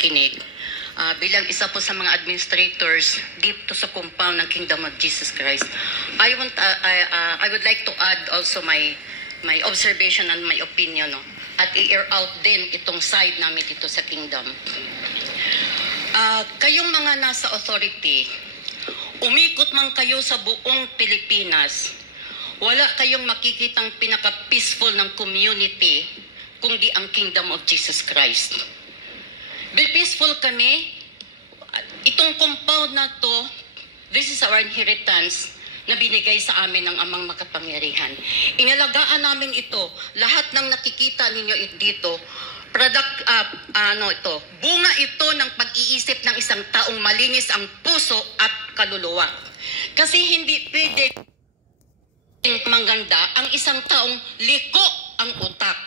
nakikinig. Bilang isa po sa mga administrators dito sa compound ng Kingdom of Jesus Christ, I would like to add also my observation and my opinion, no? At i-air out din itong side namin dito sa Kingdom. Kayong mga nasa authority, umikot man kayo sa buong Pilipinas, wala kayong makikitang pinaka-peaceful ng community kundi ang Kingdom of Jesus Christ. Be peaceful kami. Itong compound na to, this is our inheritance na binigay sa amin ng Amang Makapangyarihan. Inalagaan namin ito. Lahat ng nakikita ninyo dito, bunga ito ng pag-iisip ng isang taong malinis ang puso at kaluluwa. Kasi hindi pwede maganda ang isang taong liko ang utak.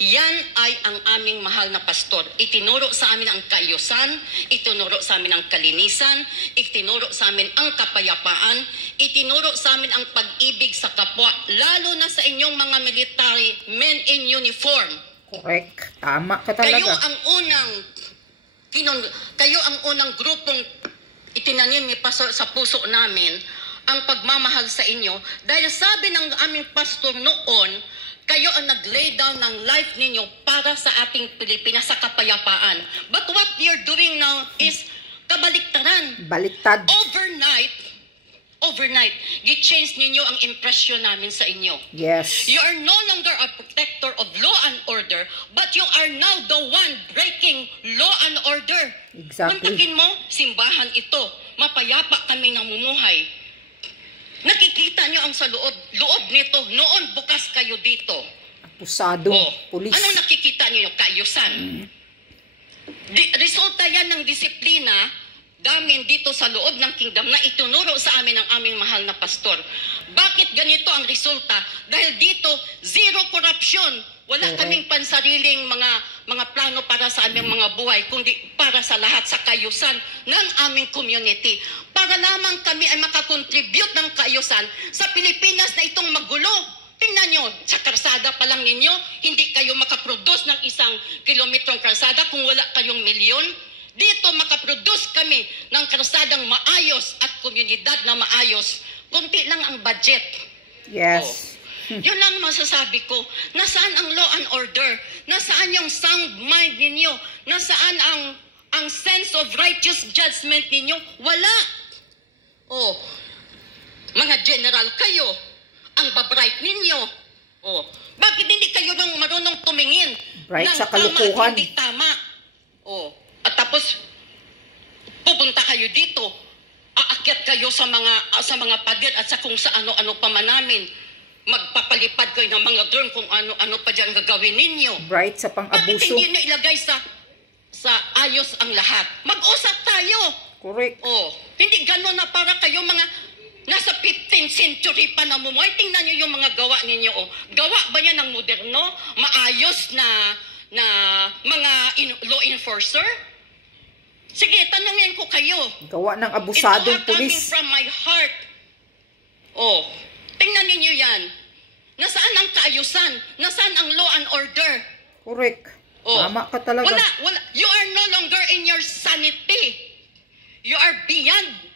Yan ay ang aming mahal na pastor. Itinuro sa amin ang kaayusan, itinuro sa amin ang kalinisan, itinuro sa amin ang kapayapaan, itinuro sa amin ang pag-ibig sa kapwa, lalo na sa inyong mga military men in uniform. Correct. Tama ka talaga. Kayo ang unang grupong itinanim ni pastor sa puso namin ang pagmamahal sa inyo dahil sabi ng aming pastor noon, kayo ang nag-lay down ng life ninyo para sa ating Pilipinas, sa kapayapaan. But what you're doing now is kabaliktaran. Baliktad. Overnight, gi-change ninyo ang impression namin sa inyo. Yes. You are no longer a protector of law and order, but you are now the one breaking law and order. Exactly. Kung mo, simbahan ito. Mapayapa kami namumuhay. Nakikita nyo ang sa loob nito. Noon, bukas kayo dito. Pusado. Pulis. Anong nakikita nyo? Kaayusan. Resulta yan ng disiplina namin dito sa loob ng kingdom na itunuro sa amin ng aming mahal na pastor. Bakit ganito ang resulta? Dahil dito, zero corruption. Wala kaming pansariling mga plano para sa aming mga buhay, kundi para sa lahat sa kaayusan ng aming community. Para lamang kami ay makakontribute ng kaayusan sa Pilipinas na itong magulo. Tingnan nyo, sa karsada pa lang ninyo, hindi kayo makaproduce ng 1 kilometrong karsada kung wala kayong milyon. Dito makaproduce kami ng karsadang maayos at komunidad na maayos. Kunti lang ang budget. Yes. Yun lang masasabi ko. Nasaan ang law and order? Nasaan yung sound mind ninyo? Nasaan ang sense of righteous judgment ninyo? Wala. Mga general kayo. Ang babright ninyo. Bakit hindi kayo nang marunong tumingin? Bright ng sa kalukuhan. Tama at hindi tama. At tapos, pupunta kayo dito. Aakyat kayo sa mga pader at sa kung sa ano-ano pa man namin. Magpapalipad kayo ng mga drone kung ano-ano pa dyan gagawin ninyo. Bright sa pang-abuso. Bakit hindi nyo ilagay sa ayos ang lahat? Mag-usap tayo. Correct. Hindi gano'n na para kayo mga nasa 15th century pa namumuhay. Tingnan nyo yung mga gawa ninyo. Gawa ba yan ng moderno? Maayos na mga law enforcer? Sige, tanungin ko kayo. Gawa ng abusadong Ito coming pulis. from my heart. Tingnan ninyo yan. Nasaan ang kaayusan? Nasaan ang law and order? Correct. Tama ka talaga. Wala. You are no longer in your sanity. You are beyond.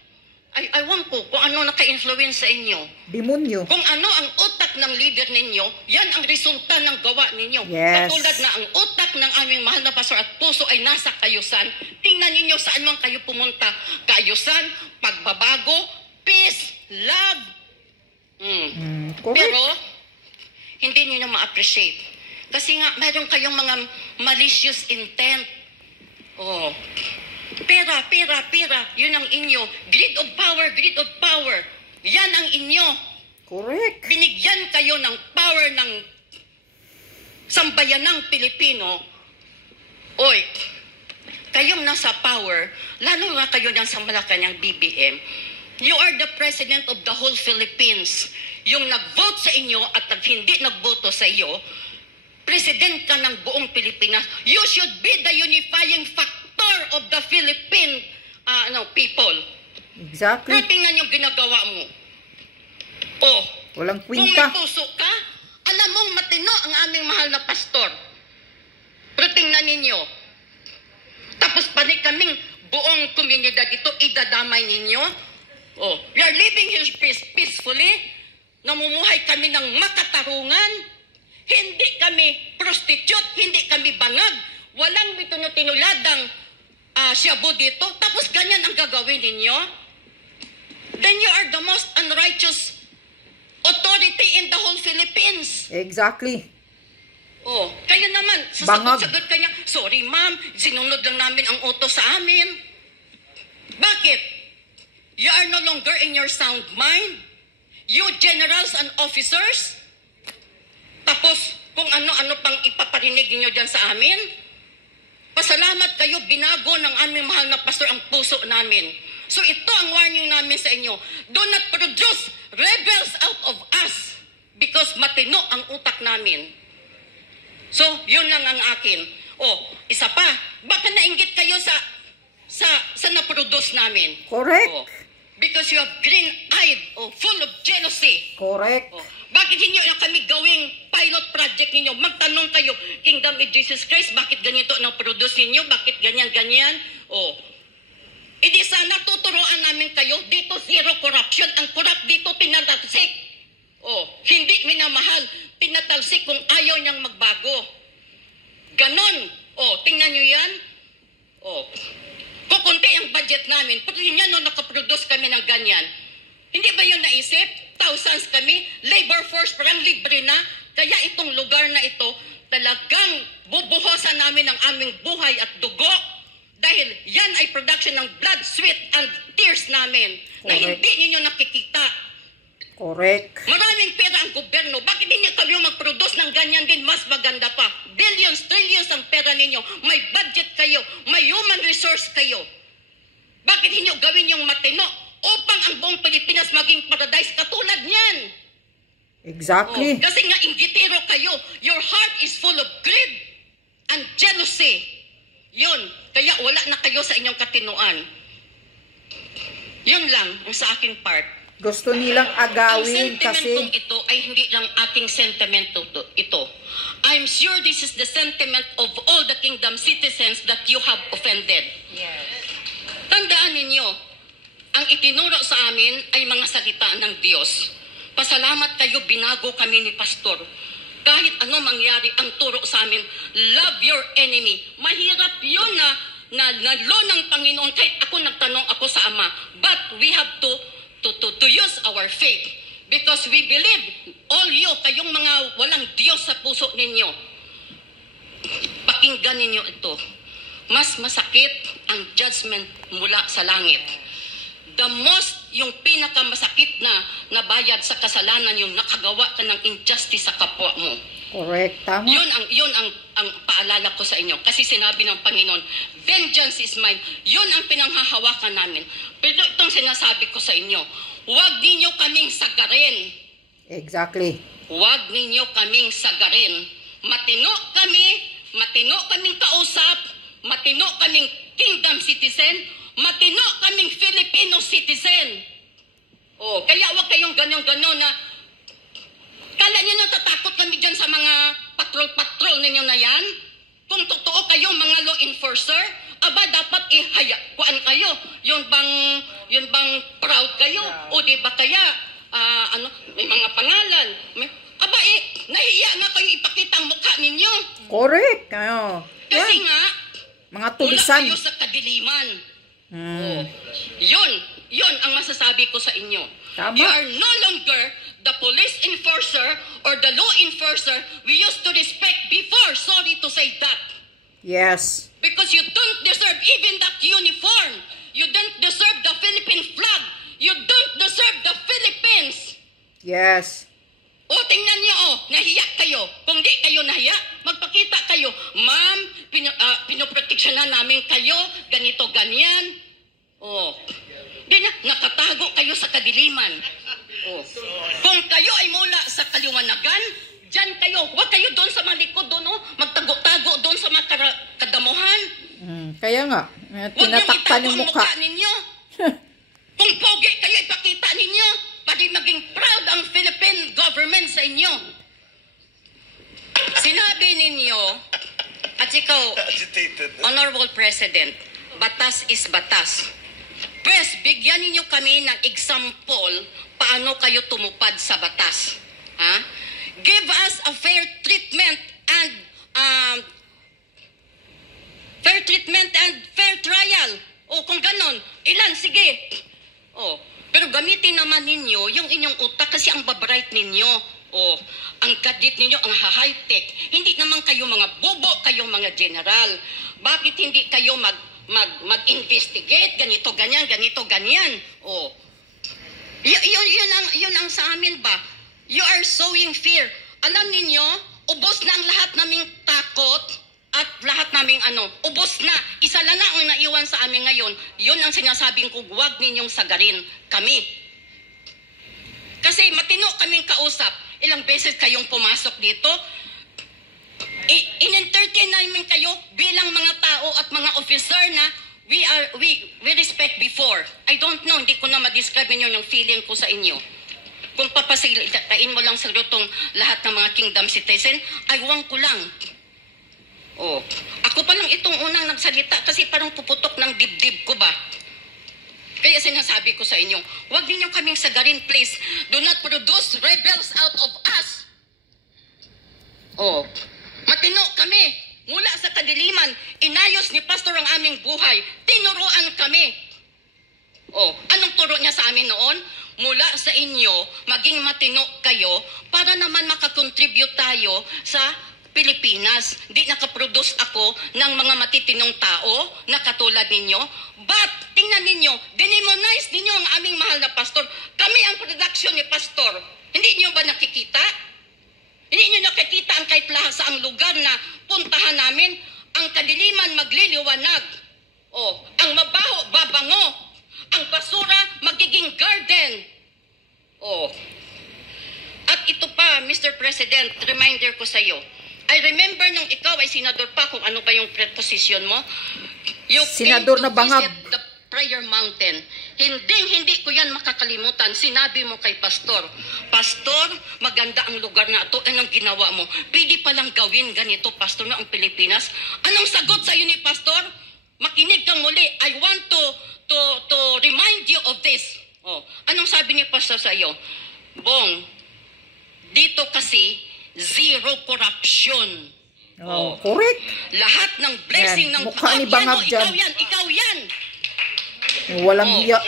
Ewan ko kung ano naka-influence sa inyo. Demonyo. Kung ano ang utak ng leader ninyo, yan ang resulta ng gawa ninyo. Yes. Katulad na ang utak ng aming mahal na pastor at puso ay nasa kaayusan. Tingnan ninyo saan man kayo pumunta. Kaayusan, pagbabago, peace, love. Pero, hindi niyo ma-appreciate. Kasi nga, meron kayong mga malicious intent. Pera. Yun ang inyo. Greed of power. Yan ang inyo. Correct. Binigyan kayo ng power ng sambayanang Pilipino. Kayong nasa power, lalo nga kayo nasa Malacanang BBM, you are the president of the whole Philippines. Yung nag-vote sa inyo at hindi nagboto sa iyo, president ka ng buong Pilipinas. You should be the unifying factor of the Philippine people. Exactly. Pero tingnan yung ginagawa mo. Walang Kung kwinta. may puso ka, alam mong matino ang aming mahal na pastor. Pero tingnan ninyo. Tapos Pati kaming buong komunidad ito, idadamay ninyo. Oh, we are living here peacefully. Namumuhay kami ng makatarungan. Hindi kami prostitute, hindi kami bangag. Walang tinuladang shabu dito. Tapos ganyan ang gagawin ninyo. Then you are the most unrighteous authority in the whole Philippines. Exactly. Oh, kaya naman, sasagot kanya, sorry ma'am, sinunod lang namin ang utos sa amin. Bakit? You are no longer in your sound mind? You generals and officers? Tapos, kung ano-ano pang ipaparinig niyo dyan sa amin? Pasalamat kayo, binago ng aming mahal na pastor ang puso namin. So ito ang warning namin sa inyo. Do not produce rebels out of us because matino ang utak namin. So, yun lang ang akin. Oh, isa pa, baka nainggit kayo sa na-produce namin. Correct. Oh, because you have green-eyed, full of jealousy. Correct. Oh, bakit hindi na kami gawing pilot project ninyo? Magtanong kayo, Kingdom of Jesus Christ, bakit ganito ang produce ninyo? Bakit ganyan-ganyan? Oh, hindi sana tuturuan namin kayo, dito zero corruption. Ang corrupt dito, tinatalsik. Oh, hindi minamahal, tinatalsik kung ayaw niyang magbago. Ganon. Oh, tingnan niyo yan. Oh, kukunti ang budget namin. Pati niya no, nakaproduce kami ng ganyan. Hindi ba yun naisip? Thousands kami, labor force parang libre na. Kaya itong lugar na ito, talagang bubuhosan namin ang aming buhay at dugo. Dahil yan ay production ng blood, sweat, and tears namin. Correct. Na hindi ninyo nakikita. Correct. Maraming pera ang gobyerno. Bakit hindi kami mag-produce ng ganyan din? Mas maganda pa. Billions, trillions ang pera ninyo. May budget kayo. May human resource kayo. Bakit hindi gawin yung matino upang ang buong Pilipinas maging paradise katulad niyan? Exactly. Kasi nga inggitero kayo. Your heart is full of greed and jealousy. Yun. Kaya wala na kayo sa inyong katinuan. Yun lang ang sa aking part. Gusto nilang agawin Ang kasi... sentimentong ito ay hindi lang ating sentimento ito. I'm sure this is the sentiment of all the kingdom citizens that you have offended. Yes. Tandaan ninyo, ang itinuro sa amin ay mga salita ng Diyos. Pasalamat kayo, binago kami ni Pastor. Kahit ano mangyari, ang turo sa amin, love your enemy. Mahirap yun na law ng Panginoon, kahit ako nagtanong ako sa Ama. But we have to use our faith. Because we believe, all you, kayong mga walang Diyos sa puso ninyo, pakinggan ninyo ito. Mas masakit ang judgment mula sa langit. The most, yung pinakamasakit na bayad sa kasalanan, yung nakagawa ka ng injustice sa kapwa mo. Correct. Tama. Yun ang paalala ko sa inyo. Kasi sinabi ng Panginoon, vengeance is mine. Yun ang pinanghahawakan namin. Pero itong sinasabi ko sa inyo, huwag ninyo kaming sagarin. Exactly. Huwag ninyo kaming sagarin. Matino kaming kausap, matino kaming kingdom citizen, matino kaming Filipino citizen. Oh, kaya huwag kayong ganyan-ganyan na kala niyo natatakot kami dyan sa mga patrol-patrol ninyo na yan? Kung totoo kayo mga law enforcer, aba dapat kuan kayo. Yun bang proud kayo? O di ba kaya may mga pangalan? Aba nahiya nga kayo ipakita ang mukha ninyo. Correct. Kasi nga mga wala tulisan. kayo sa kadiliman. Oh, yun ang masasabi ko sa inyo. Tama. You are no longer the police enforcer or the law enforcer we used to respect before. Sorry to say that. Yes. Because you don't deserve even that uniform. You don't deserve the Philippine flag. You don't deserve the Philippines. Yes. O, tingnan niyo, nahiya kayo. Kung di kayo nahiya, magpakita kayo. Ma'am, pinoproteksyonan namin kayo, ganito, ganyan. Di na, nakatago kayo sa kadiliman. Kung kayo ay mula sa kaliwanagan, dyan kayo. Huwag kayo doon sa malikod doon, magtago-tago doon sa mga kadamuhan. Kaya nga, tinatakpan yung mukha. Ninyo. Kung pogi kayo, ipakita ninyo. Para maging proud ang Philippine government sa inyo. Sinabi ninyo, at ikaw, Honorable President, batas is batas. Pwes, bigyan ninyo kami ng example paano kayo tumupad sa batas. Ha? Give us a fair treatment and fair trial. O kung ganon, ilan, sige. O, pero gamitin naman ninyo yung inyong utak kasi ang babright ninyo. O, ang kadit ninyo, ang high-tech. Hindi naman kayo mga bobo, kayo mga general. Bakit hindi kayo mag-investigate? Ganito, ganyan. O, yun ang sa amin ba? You are sowing fear. Alam ninyo, ubos na ang lahat naming takot at lahat naming ubos na. Isa lang na ang naiwan sa amin ngayon. Yun ang sinasabing ko, huwag ninyong sagarin kami. Kasi matino kaming kausap. Ilang beses kayong pumasok dito. In-entertain namin kayo bilang mga tao at mga officer na we respect before. I don't know, hindi ko na ma-describe ninyo yung feeling ko sa inyo. Kung papasilitain mo lang sa lutong lahat ng mga kingdom citizen, aywan ko lang. Oh, ako pa lang itong unang nagsalita kasi parang puputok ng dibdib ko ba? Kaya sinasabi ko sa inyo, huwag ninyong kaming sagarin, please. Do not produce rebels out of us. Oh, matino kami. Mula sa kadiliman, inayos ni pastor ang aming buhay. Tinuruan kami. Oh, anong turo niya sa amin noon? Mula sa inyo, maging matino kayo para naman makakontribute tayo sa Pilipinas. Di nakaproduce ako ng mga matitinong tao na katulad ninyo. But, tingnan ninyo, dinimonize ninyo ang aming mahal na pastor. Kami ang production ni pastor. Hindi niyo ba nakikita? Hindi niyo nakikita ang kahit lahat sa ang lugar na puntahan namin? Ang kadiliman magliliwanag. Oh, ang mabaho, babango. Ang basura, magiging garden. Oh. At ito pa, Mr. President, reminder ko sa iyo. I remember nung ikaw ay senador pa, kung ano ba yung position mo. You Senador na bangag. The prayer mountain. Hindi ko yan makakalimutan. Sinabi mo kay Pastor, Pastor, maganda ang lugar na ito. Anong ginawa mo? Pwede palang gawin ganito, Pastor, na ang Pilipinas. Anong sagot sa iyo ni Pastor? Makinig kang muli. I want to remind you of this. Oh, anong sabi ni Pastor sa iyo? Bong, dito kasi zero corruption. Oh, correct. Lahat ng blessing Yan, ng mukha ni Bangag dyan. Ikaw yan. Walang hiya.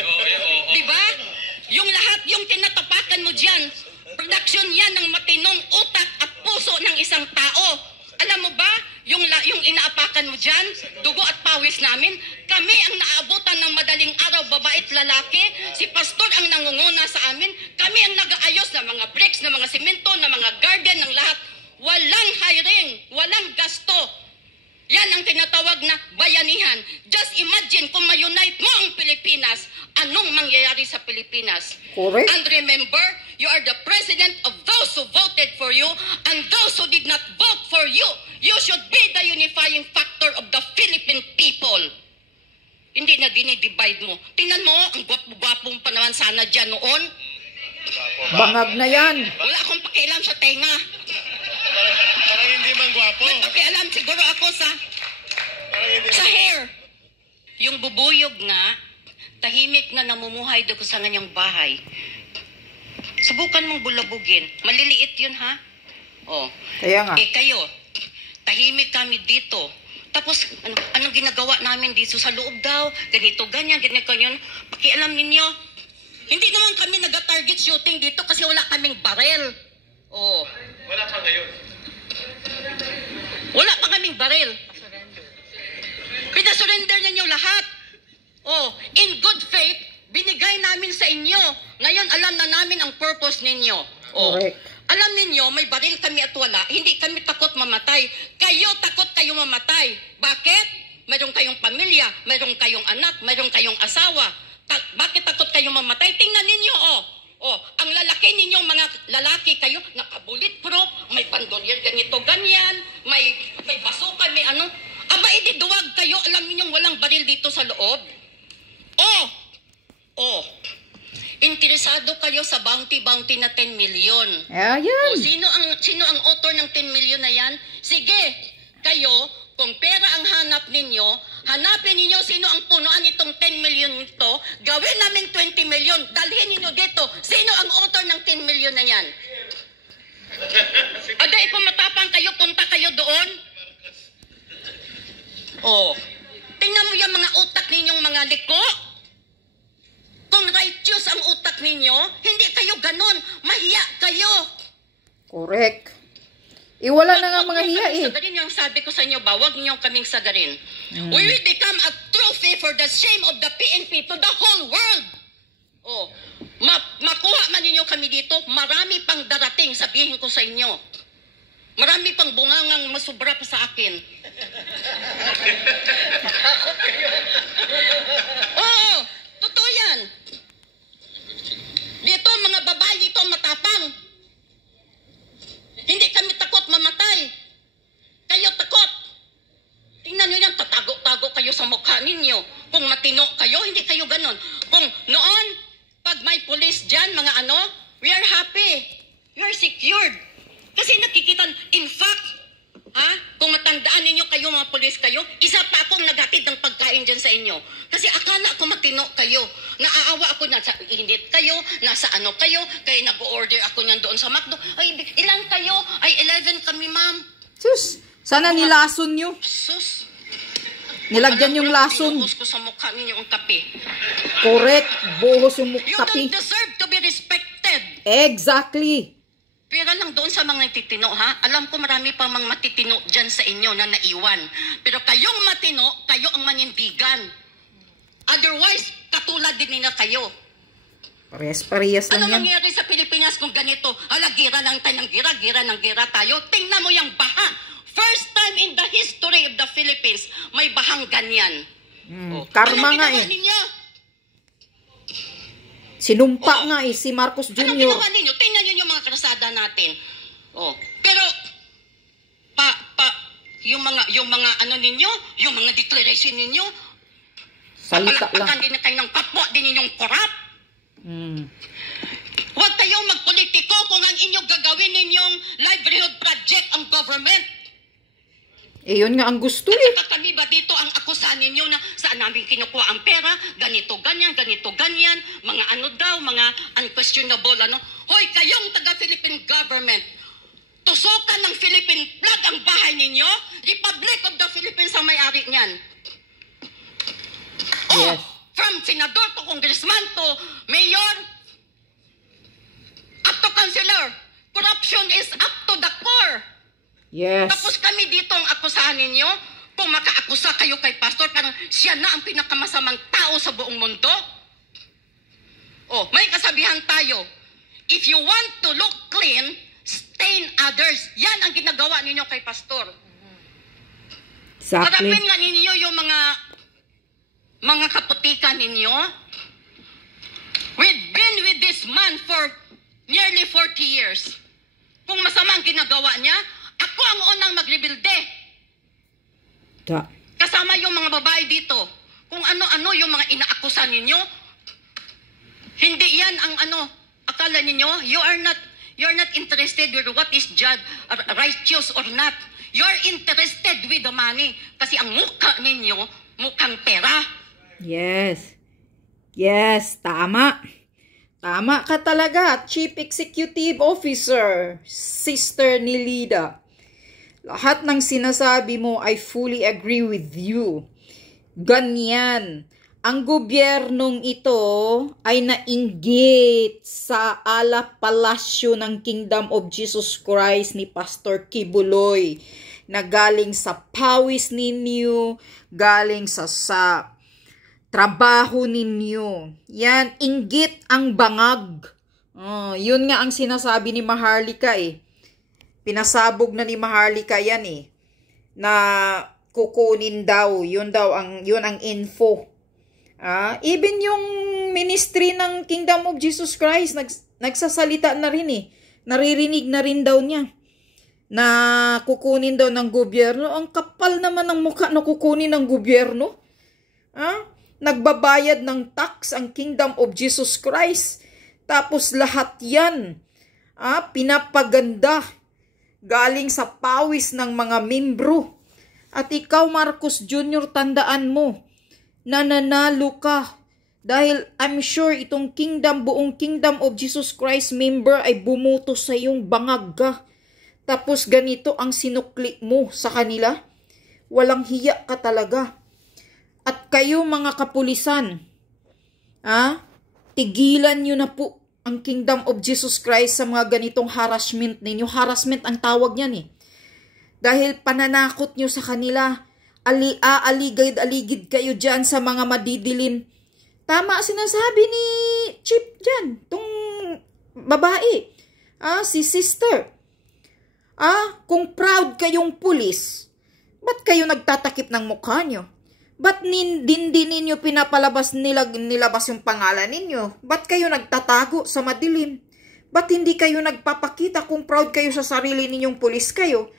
Diba? Yung lahat, yung tinatapakan mo dyan, production yan ng matinong utak at puso ng isang tao. Alam mo ba, yung inaapakan mo dyan, dugo at pawis namin, kami ang naabutan ng madaling araw, babae at lalaki, si Pastor ang nangunguna sa amin, kami ang nag-aayos ng mga bricks, ng mga simento, ng mga garden, ng lahat. Walang hiring, walang gasto. Yan ang tinatawag na bayanihan. Just imagine kung ma-unite mo ang Pilipinas, anong mangyayari sa Pilipinas? Correct. And remember, you are the president of those who voted for you and those who did not vote for you. You should be the unifying factor of the Philippine people. Hindi na dinidivide mo. Tingnan mo, ang gwapo-gwapong pa naman sana dyan noon. Bangag na yan. Wala akong pakialam sa tenga. Parang hindi man gwapo. May pakialam siguro ako sa hair. Yung bubuyog nga, tahimik na namumuhay doon sa kanyang bahay. Subukan mong bulabugin. Maliliit yun, ha? Oh. Kaya nga. Kayo, tahimik kami dito. Tapos, anong ginagawa namin dito sa loob daw? Ganito, ganyan. Pakialam ninyo. Hindi naman kami nag-target shooting dito kasi wala kaming barel. Oh. Wala ka ngayon. Wala pa kaming baril. Pinasurrender ninyo lahat. Oh, in good faith, binigay namin sa inyo. Ngayon, alam na namin ang purpose ninyo. Oh, correct. alam ninyo, may baril kami at wala. Hindi kami takot mamatay. Kayo takot kayo mamatay. Bakit? Mayroon kayong pamilya, mayroon kayong anak, mayroon kayong asawa. Bakit takot kayo mamatay? Tingnan ninyo, oh. Oh, ang lalaki ninyong mga lalaki kayo, naka-bulletproof, may bandolier, ganito, ganyan, may basukan, may ano. Aba, ididuwag kayo, alam ninyong walang baril dito sa loob. Oh, interesado kayo sa bounty na 10 million. Ayan. O, sino ang author ng 10 million na yan? Sige, kayo, kung pera ang hanap ninyo, hanapin ninyo sino ang punuan itong 10 million nito, gawin namin 20 million, dalhin ninyo dito, sino ang author ng 10 million na yan? Aday, kung matapang kayo, punta kayo doon. Oh, tingnan mo yung mga utak ninyong mga liko. Kung righteous ang utak ninyo, hindi kayo ganon, mahiya kayo. Correct. Wala na nga mga hiya eh. Sagarin yung sabi ko sa inyo ba, huwag niyo kaming sagarin. We will become a trophy for the shame of the PNP to the whole world. Oh, makuha man ninyo kami dito, marami pang darating, sabihin ko sa inyo. Marami pang bungangang masubra pa sa akin. Oo, totoo yan. Dito, mga babae dito matapang. Hindi kami takot mamatay. Kayo takot. Tingnan nyo yan, tatago-tago kayo sa mukha ninyo. Kung matino kayo, hindi kayo ganon. Kung noon, pag may police dyan, mga ano, we are happy. We are secured. Kasi nakikita, in fact, kung matandaan ninyo kayo, mga police kayo, isa pa akong naghatid ng pagkain dyan sa inyo. Kasi akala ko matino kayo. Naaawa ako na sa init kayo, nasa ano kayo, kaya nag-order ako niyan doon sa McDo. Ay, ilan kayo? Ay, 11 kami, ma'am. Sus, sana nilason nyo. Sus. Nilagyan yung lason. Binuhos ko sa mukha ninyo ang kape. Correct. Buhos yung You kape. don't deserve to be respected. Exactly. Pero lang doon sa mga natitino, ha? Alam ko marami pang mga matitino dyan sa inyo na naiwan. Pero kayong matino, kayo ang manindigan. Otherwise, katulad din nila kayo. Parehas-parehas lang Ano yan. nangyari sa Pilipinas kung ganito? Hala, gira lang tayo ng gira tayo. Tingnan mo yung baha. First time in the history of the Philippines, may bahang ganyan. Karma Anong nga ginawa eh. ninyo? Sinumpa nga eh, si Marcos Jr. Anong ginawa ninyo? Tingnan nyo yung mga krasada natin. Pero, yung mga ano ninyo, yung mga declaration ninyo, Salita lang. Papalakpakan din na kayo ng kapwa, din ninyong korap. Huwag kayong magpolitiko kung ang inyong gagawin ninyong livelihood project ang government. Yun nga ang gusto eh. Kami ba dito ang akusahan ninyo na saan namin kinukuha ang pera, ganito, ganyan, mga ano daw, mga unquestionable, ano. Hoy, kayong taga-Philippine government, tusukan ng Philippine flag ang bahay ninyo, Republic of the Philippines ang may-ari niyan. Yes. From senador to congressman to mayor, up to councilor, corruption is up to the core. Yes. Tapos kami dito ang akusahan ninyo, kung makaakusa kayo kay pastor, parang siya na ang pinakamasamang tao sa buong mundo. May kasabihan tayo, if you want to look clean, stain others. Yan ang ginagawa ninyo kay pastor. Exactly. Harapin nga ninyo yung mga kaputikan ninyo. We've been with this man for nearly 40 years. Kung masama ang ginagawa niya, ako ang unang magrebilde. Kasama yung mga babae dito. Kung ano-ano yung mga inaakusan ninyo, hindi yan ang akala ninyo, you're not interested with what is righteous or not. You're interested with the money. Kasi ang mukha ninyo, mukhang pera. Yes. Yes, tama. Tama ka talaga, Chief Executive Officer, Sister Nilida. Lahat ng sinasabi mo, I fully agree with you. Ganyan. Ang gobyernong ito ay nainggit sa ala palasyo ng Kingdom of Jesus Christ ni Pastor Kibuloy na galing sa pawis ninyo, galing sa trabaho ninyo. Yan, inggit ang bangag. Yun nga ang sinasabi ni Maharlika eh. Pinasabog na ni Maharlika yan eh. Na kukunin daw. Yun ang info. Even yung ministry ng Kingdom of Jesus Christ, nagsasalita na rin eh. Naririnig na rin daw niya. Na kukunin daw ng gobyerno. Ang kapal naman ng mukha na kukunin ng gobyerno. Nagbabayad ng tax ang Kingdom of Jesus Christ. Tapos lahat yan, pinapaganda galing sa pawis ng mga membro. At ikaw, Marcos Jr., tandaan mo, nananalo ka. Dahil I'm sure itong buong Kingdom of Jesus Christ member ay bumuto sa iyong bangag ka. Tapos ganito ang sinukli mo sa kanila. Walang hiya ka talaga. At kayo mga kapulisan, tigilan nyo na po ang Kingdom of Jesus Christ sa mga ganitong harassment ninyo. Harassment ang tawag niyan eh. Dahil pananakot nyo sa kanila, aligid kayo dyan sa mga madidilim. Tama sinasabi ni Chip dyan, tong babae, si sister. Kung proud kayong pulis, ba't kayo nagtatakip ng mukha nyo? Ba't din ninyo pinapalabas nilabas yung pangalan ninyo? Ba't kayo nagtatago sa madilim? Ba't hindi kayo nagpapakita kung proud kayo sa sarili ninyong pulis kayo?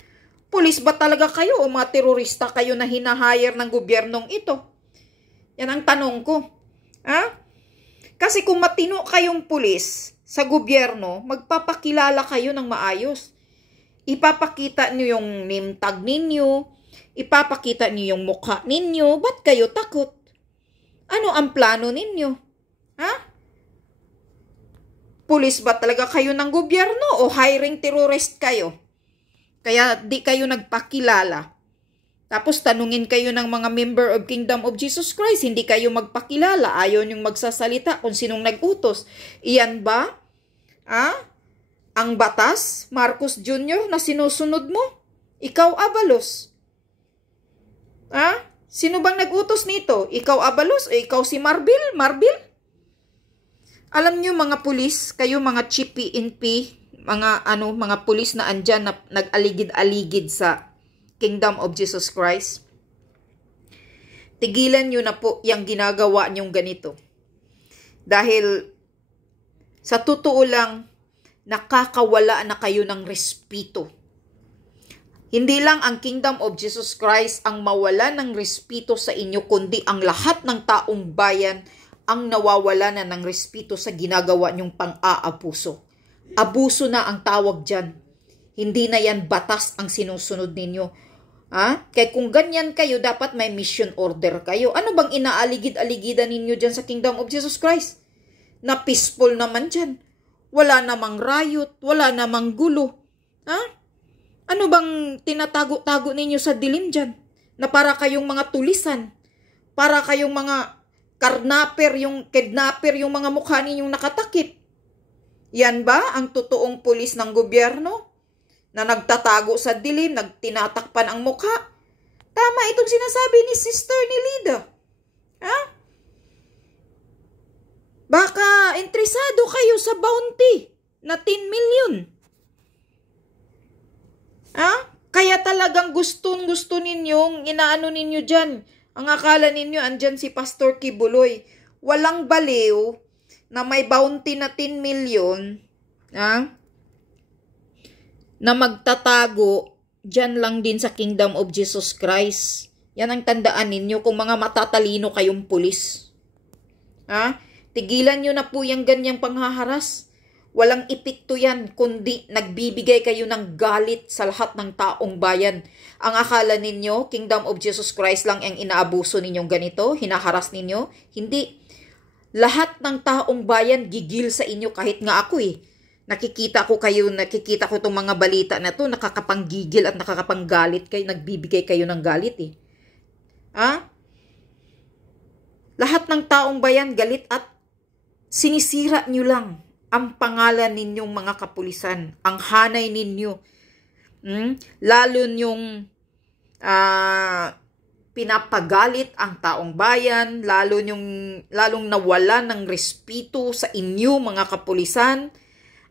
Pulis ba talaga kayo o mga terorista kayo na hinahire ng gobyernong ito? Yan ang tanong ko. Kasi kung matino kayong pulis sa gobyerno, magpapakilala kayo ng maayos. Ipapakita niyo yung name tag ninyo, ipapakita niyo yung mukha ninyo, ba't kayo takot? Ano ang plano ninyo? Pulis ba talaga kayo ng gobyerno o hiring terrorist kayo? Kaya di kayo nagpakilala. Tapos tanungin kayo ng mga member of Kingdom of Jesus Christ, hindi kayo magpakilala, ayaw niyong magsasalita kung sinong nag-utos. Iyan ba? Ang batas, Marcos Jr., na sinusunod mo? Ikaw, Abalos. Sino bang nag-utos nito? Ikaw, Abalos, o ikaw si Marbil? Alam niyo mga pulis, kayo mga chief PNP, mga pulis na andyan na nag-aligid-aligid sa Kingdom of Jesus Christ. Tigilan nyo na po yung ginagawa nyong ganito. Dahil sa totoo lang, nakakawala na kayo ng respeto. Hindi lang ang Kingdom of Jesus Christ ang mawala ng respeto sa inyo, kundi ang lahat ng taong bayan ang nawawala na ng respeto sa ginagawa nyong pang-aabuso. Abuso na ang tawag dyan. Hindi na yan batas ang sinusunod ninyo. Kaya kung ganyan kayo, dapat may mission order kayo. Ano bang inaaligid-aligidan ninyo dyan sa Kingdom of Jesus Christ? Na peaceful naman dyan. Wala namang riot, wala namang gulo. Ano bang tinatago-tago ninyo sa dilim dyan? Na para kayong mga tulisan. Para kayong mga kidnapper, yung mga mukha ninyong nakatakip. Yan ba ang totoong pulis ng gobyerno? Na nagtatago sa dilim, nagtinatakpan ang mukha? Tama itong sinasabi ni Sister Nilida. Baka interesado kayo sa bounty na 10 million. Kaya talagang gusto ninyong inaano ninyo dyan. Ang akala ninyo, andyan si Pastor Kibuloy. Walang baliw na may bounty na 10 million, na magtatago dyan lang din sa Kingdom of Jesus Christ. Yan ang tandaan ninyo kung mga matatalino kayong pulis. Tigilan nyo na po yung ganyang panghaharas. Walang epekto yan, kundi nagbibigay kayo ng galit sa lahat ng taong bayan. Ang akala ninyo, Kingdom of Jesus Christ lang ang inaabuso ninyong ganito, hinaharas ninyo? Hindi. Lahat ng taong bayan gigil sa inyo, kahit nga ako nakikita ko itong mga balita na to, nakakapanggigil at nakakapanggalit kayo, nagbibigay kayo ng galit Lahat ng taong bayan galit at sinisira nyo lang ang pangalan ninyong mga kapulisan, ang hanay ninyo. Lalo nyong pinapagalit ang taong bayan, lalong nawala ng respeto sa inyo mga kapulisan,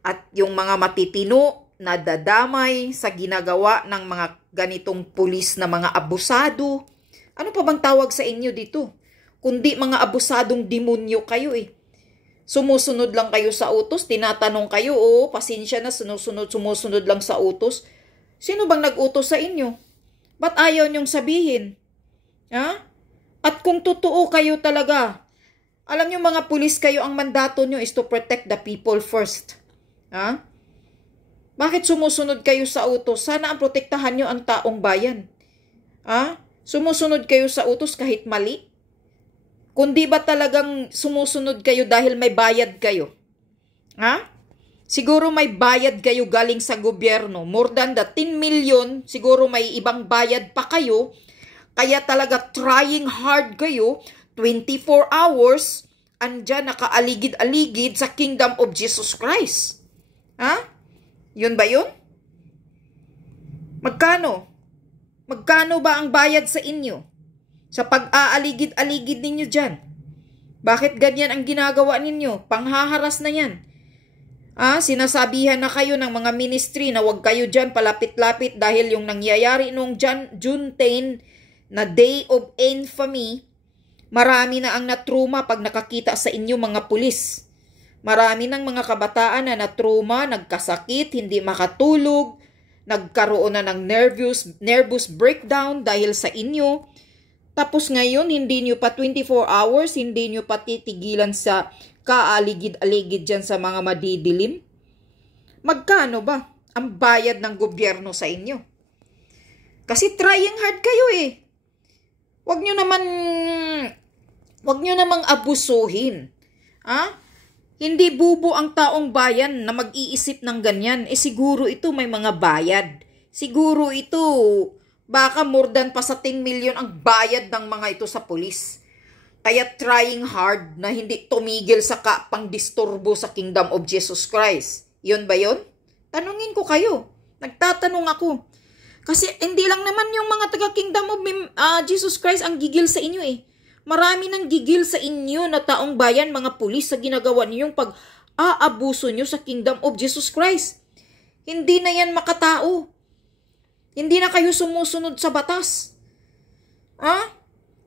at yung mga matitino na dadamay sa ginagawa ng mga ganitong pulis na mga abusado. Ano pa bang tawag sa inyo dito? Kundi mga abusadong demonyo kayo Sumusunod lang kayo sa utos, tinatanong kayo, pasensya na, sumusunod lang sa utos. Sino bang nag-utos sa inyo? Ba't ayaw niyong sabihin? At kung totoo kayo talaga, alam niyo mga pulis kayo, ang mandato niyo is to protect the people first. Bakit sumusunod kayo sa utos? Sana ang protektahan niyo ang taong bayan. Sumusunod kayo sa utos kahit mali? Kundi ba talagang sumusunod kayo dahil may bayad kayo? Siguro may bayad kayo galing sa gobyerno. More than the 10 million, siguro may ibang bayad pa kayo. Kaya talaga trying hard kayo, 24 hours, andyan nakaaligid-aligid sa Kingdom of Jesus Christ. Yun ba yun? Magkano? Magkano ba ang bayad sa inyo? Sa pag-aaligid-aligid ninyo dyan? Bakit ganyan ang ginagawa ninyo? Panghaharas na yan. Sinasabihan na kayo ng mga ministry na huwag kayo dyan palapit-lapit dahil yung nangyayari noong June 10 na Day of Infamy, marami na ang natruma pag nakakita sa inyo mga pulis. Marami ng mga kabataan na natruma, nagkasakit, hindi makatulog, nagkaroon na ng nervous breakdown dahil sa inyo. Tapos ngayon, hindi nyo pa 24 hours, hindi nyo pa titigilan sa kaaligid-aligid dyan sa mga madidilim. Magkano ba ang bayad ng gobyerno sa inyo? Kasi trying hard kayo eh. Huwag nyo namang abusuhin. Hindi bubo ang taong bayan na mag-iisip ng ganyan. Siguro ito may mga bayad. Siguro ito, baka more than pa sa 10 million ang bayad ng mga ito sa pulis. Kaya trying hard na hindi tumigil sa pang-disturbo sa Kingdom of Jesus Christ. Yun ba yun? Tanungin ko kayo. Nagtatanong ako. Kasi hindi lang naman yung mga taga-Kingdom of Jesus Christ ang gigil sa inyo eh. Marami nang gigil sa inyo na taong bayan, mga pulis, sa ginagawa ninyong pag-aabuso nyo sa Kingdom of Jesus Christ. Hindi na yan makatao. Hindi na kayo sumusunod sa batas.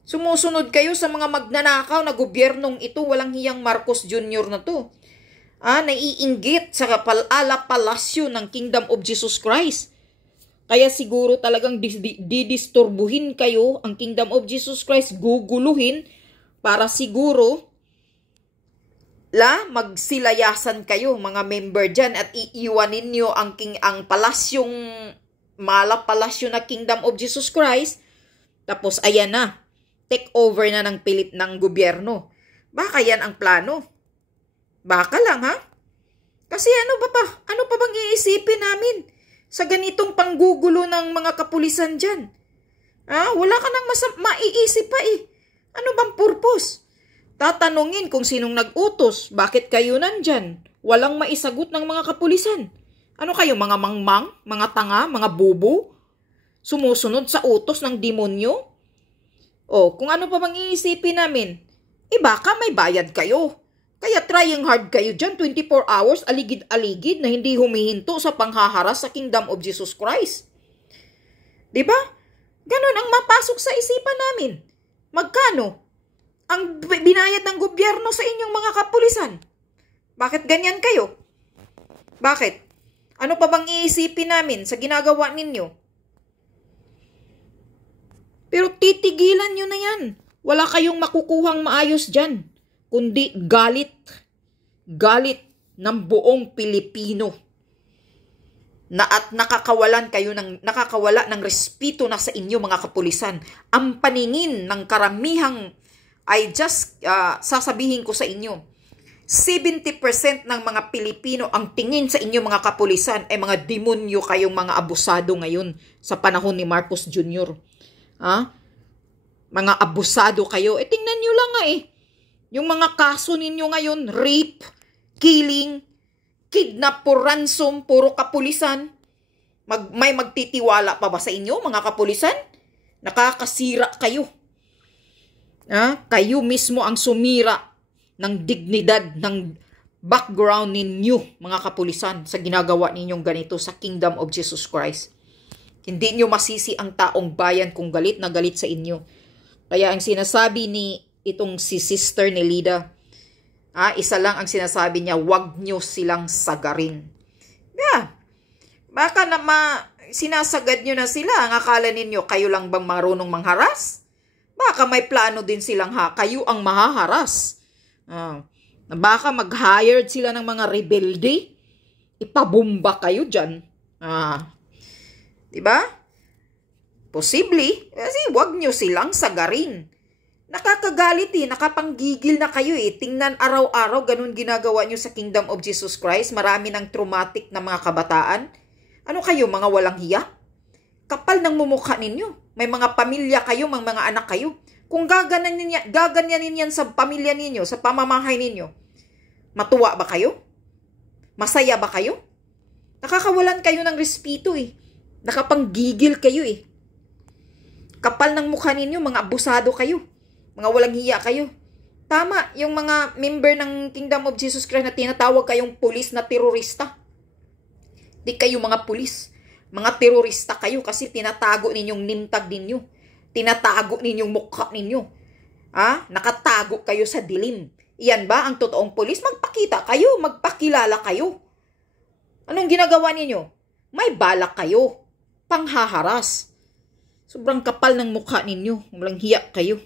Sumusunod kayo sa mga magnanakaw na gobyernong ito, walang hiyang Marcos Jr. na to. Naiinggit sa palasyo ng Kingdom of Jesus Christ. Kaya siguro talagang didisturbuhin kayo ang Kingdom of Jesus Christ, guguluhin para siguro magsilayasan kayo mga member dyan at iiwanin nyo ang palasyo na Kingdom of Jesus Christ. Tapos ayan na, take over na ng pilit ng gobyerno. Baka yan ang plano. Baka lang Kasi ano pa bang iisipin namin sa ganitong panggugulo ng mga kapulisan dyan? Wala ka nang maiisip pa eh. Ano bang purpose? Tatanungin kung sinong nag-utos, bakit kayo nandyan? Walang maisagot ng mga kapulisan. Ano kayo, mga mangmang, mga tanga, mga bubo? Sumusunod sa utos ng demonyo? Kung ano pa bang iisipin namin? Baka may bayad kayo. Kaya trying hard kayo dyan, 24 hours, aligid-aligid na hindi humihinto sa panghaharas sa Kingdom of Jesus Christ. Diba? Ganon ang mapasok sa isipan namin. Magkano ang binayad ng gobyerno sa inyong mga kapulisan? Bakit ganyan kayo? Bakit? Ano pa bang iisipin namin sa ginagawa ninyo? Pero titigilan nyo na yan. Wala kayong makukuhang maayos dyan. Kundi galit ng buong Pilipino at nakakawala ng respeto na sa inyo mga kapulisan. Ang paningin ng karamihang ay sasabihin ko sa inyo, 70% ng mga Pilipino ang tingin sa inyo mga kapulisan ay mga demonyo kayong mga abusado ngayon sa panahon ni Marcos Jr. Mga abusado kayo. Tingnan nyo lang yung mga kaso ninyo ngayon, rape, killing, kidnap for ransom, puro kapulisan. May magtitiwala pa ba sa inyo, mga kapulisan? Nakakasira kayo. Kayo mismo ang sumira ng dignidad, ng background ninyo, mga kapulisan, sa ginagawa ninyong ganito sa Kingdom of Jesus Christ. Hindi nyo masisi ang taong bayan kung galit na galit sa inyo. Kaya ang sinasabi itong si Sister Nelida, isa lang ang sinasabi niya, wag nyo silang sagarin. Baka sinasagad nyo na sila. Ang akala ninyo, kayo lang bang marunong mangharas? Baka may plano din silang kayo ang mahaharas. Baka mag-hired sila ng mga rebelde. Ipabomba kayo dyan. Diba? Posible, kasi wag nyo silang sagarin. Nakakagalit nakapanggigil na kayo Tingnan araw-araw, ganun ginagawa nyo sa Kingdom of Jesus Christ. Marami ng traumatic na mga kabataan. Ano kayo, mga walang hiya? Kapal ng mumukha ninyo. May mga pamilya kayo, mga anak kayo. Kung gaganyanin yan sa pamilya ninyo, sa pamamahay ninyo, matuwa ba kayo? Masaya ba kayo? Nakakawalan kayo ng respeto Nakapanggigil kayo Kapal ng mukha ninyo, mga abusado kayo. Mga walang hiya kayo. Tama, yung mga member ng Kingdom of Jesus Christ na tinatawag kayong pulis na terorista. Di kayo mga pulis. Mga terorista kayo kasi tinatago ninyong nimtag ninyo. Tinatago ninyong mukha ninyo. Nakatago kayo sa dilim. Iyan ba ang totoong pulis? Magpakita kayo, magpakilala kayo. Anong ginagawa ninyo? May balak kayo. Panghaharas. Sobrang kapal ng mukha ninyo. Walang hiya kayo.